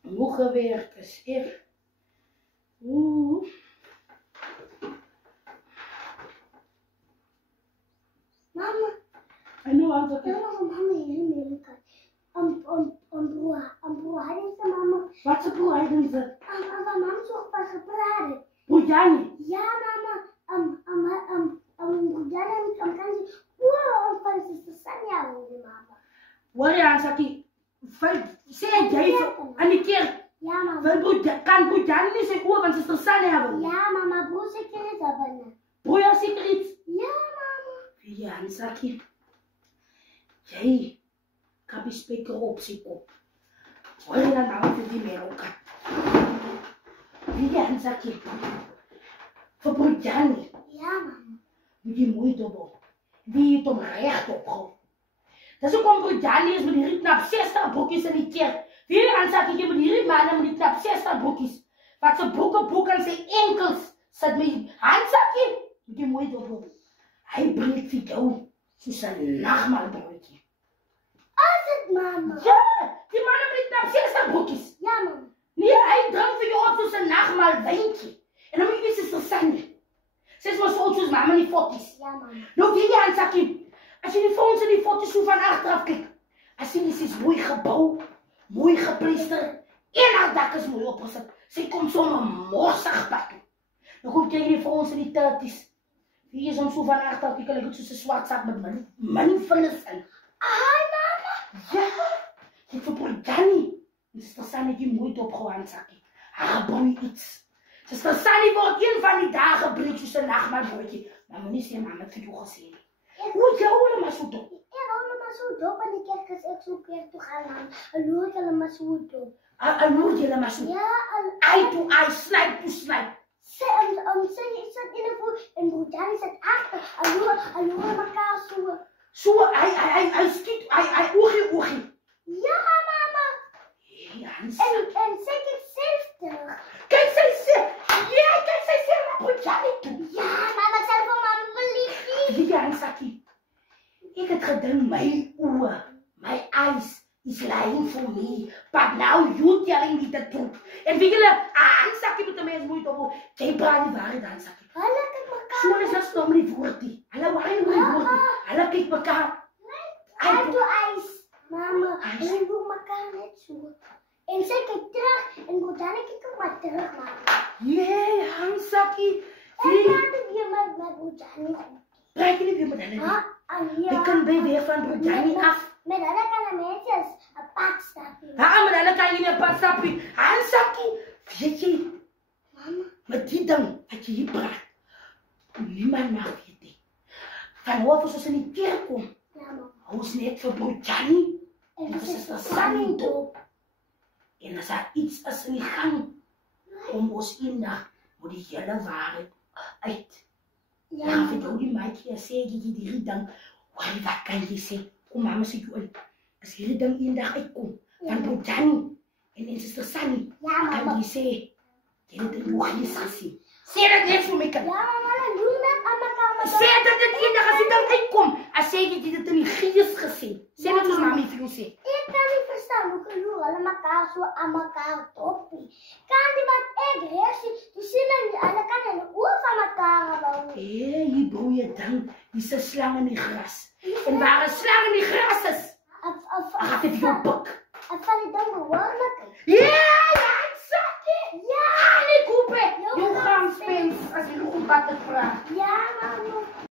Moe gewerkt is echt. Oeh. Mama. En nu aan het Mama hier in Amerika. Broer, hij is de mama. Wat ze broer doen ze? Mama zo pas gepraat. Broerjani. Ja, mama. Broerjani kan ze. Wow, van zuster Sanja hoor mama. Hoor je aan Saki? Zeg jij aan die keer. Ja, mama. Kan broerjani niet zijn oor van zuster Sanja hebben? Ja, mama. Broer zeker iets hebben. Broer zeker iets? Ja, mama. Ja, aan Saki. Jij. Kan je speker op zijn kop. Hoor je dan nou voor die meer ook? Ja, aan Saki. Voor broerjani. Ja, mama. Moet je mooi dubbel. Die het om recht opgehouden. Dat is ook om broerjani is met die knap 60 broekjes in die keer. Wie aan Saki je met die mannen met die knap 60 broekjes. Wat ze broeken aan zijn enkels. Zet met handzakje. Moet je mooi dubbel. Hij brengt voor jou. Zoals een nachtmaalbroodje. Mama. Ja, die mannen met die knap 60 broekjes. Ja, mama. Nee, hij drinkt voor jou op zoals een nachtmaalwijntje. En dan moet je weten, zuster Sanja. Ze is maar zo oud zoals mama die foto's. Ja, mama. Nou, weet je aan Saki. Als je die foto's en die foto's zo van achteraf kijkt. Als je die is mooi gebouwd. Mooi gepleisterd. En haar dak is mooi opgezet. Ze komt zo'n morsig pakken. Dan kom je die foto's en die turties. Wie is om zo van achteraf kijken. Lijkt het zo'n zwart zak met minvullis en. Ja, je voor broerjani. Zuster Sanja die mooi opgewoond, Saki. Haar broei iets. Zuster Sanja wordt een van die dagen breed zoals een nachtmaalbroodje. Maar meneer zei mama het voor jou gezien. Hoe jou maar zo dop? Ik hou maar zo dop en ik kijk eens zo keer toe gaan aan. En loer ik helemaal zo dop. Loer je helemaal zo? Ja, Eye to eye, snipe to snipe. Ze zit in de voet en broerjani zit achter. En loer elkaar zo. Zo, hij schiet, hij oogie. Ja, mama. Ja, En zeg ik zelf terug. Kijk, zij zegt naar broerjani toe. Ja, mama, zelf van mama verliefd. Ja, Saki. Ik heb gedaan, my oor, my eyes is lying for me. But now you telling me the truth. En wie jullie aan Saki met de mens moeite op. Jij praat die waarheid aan Saki. Hallo, kijk elkaar. Zo is dat stom die woordie. Hallo, waar je die woordie? Hallo, kijk elkaar. Eye to eyes. Mama, we doen elkaar net zo. En zeg ik terug. En broerjani kijk ook maar terug, mama. Jee, Hansaki. En laten we met broerjani goed. Praat je niet weer met hen? Ja. Ik kan bij weer van broerjani af. Met alle kan de mensen een pad stappen. Ja, met alle kan je een pad stappen. Hansaki. Weet je, Mama. met die ding wat je hier praat. Niemand mag weten. Van hoeveel zoals ze niet tegenkomen. Ja, mama. Hou is net voor broerjani. En En ze ze is is er er samen dop. En als er iets is in die gang. Kom ons in dag. Moet die hele waarheid uit. Ja, Ja, vir mama. jou die maatjie sê jy die ridang. Hoe wat kan jy sê? Kom mama sê jou in. As hierdie ding eendag uitkom van broerjani en zuster Sanja. Ja, Kan mama. jy sê jy het dit nog nie gesien. Sê dit net vir my kind. Ja, mama, dan doen we dat aan elkaar. Sê dat dit eendag as die ding uitkom, as sê jy dit in die gees gesien. Sê dit soos mama vir jou sê. Ik kan niet verstaan hoe je alle elkaar zo aan elkaar toppie. Kan die wat ik hersen, die zullen niet alle kan een oor van elkaar hebben. Hier broeie ding, dis 'n slang in die gras. En waar 'n slang in die gras is, gaan dit jou pik. En van die dingen behoorlijk. Ja, Saki. Ja, Nee, koepe. Jou gaan spens as jy nog wat te vra. ja, mama.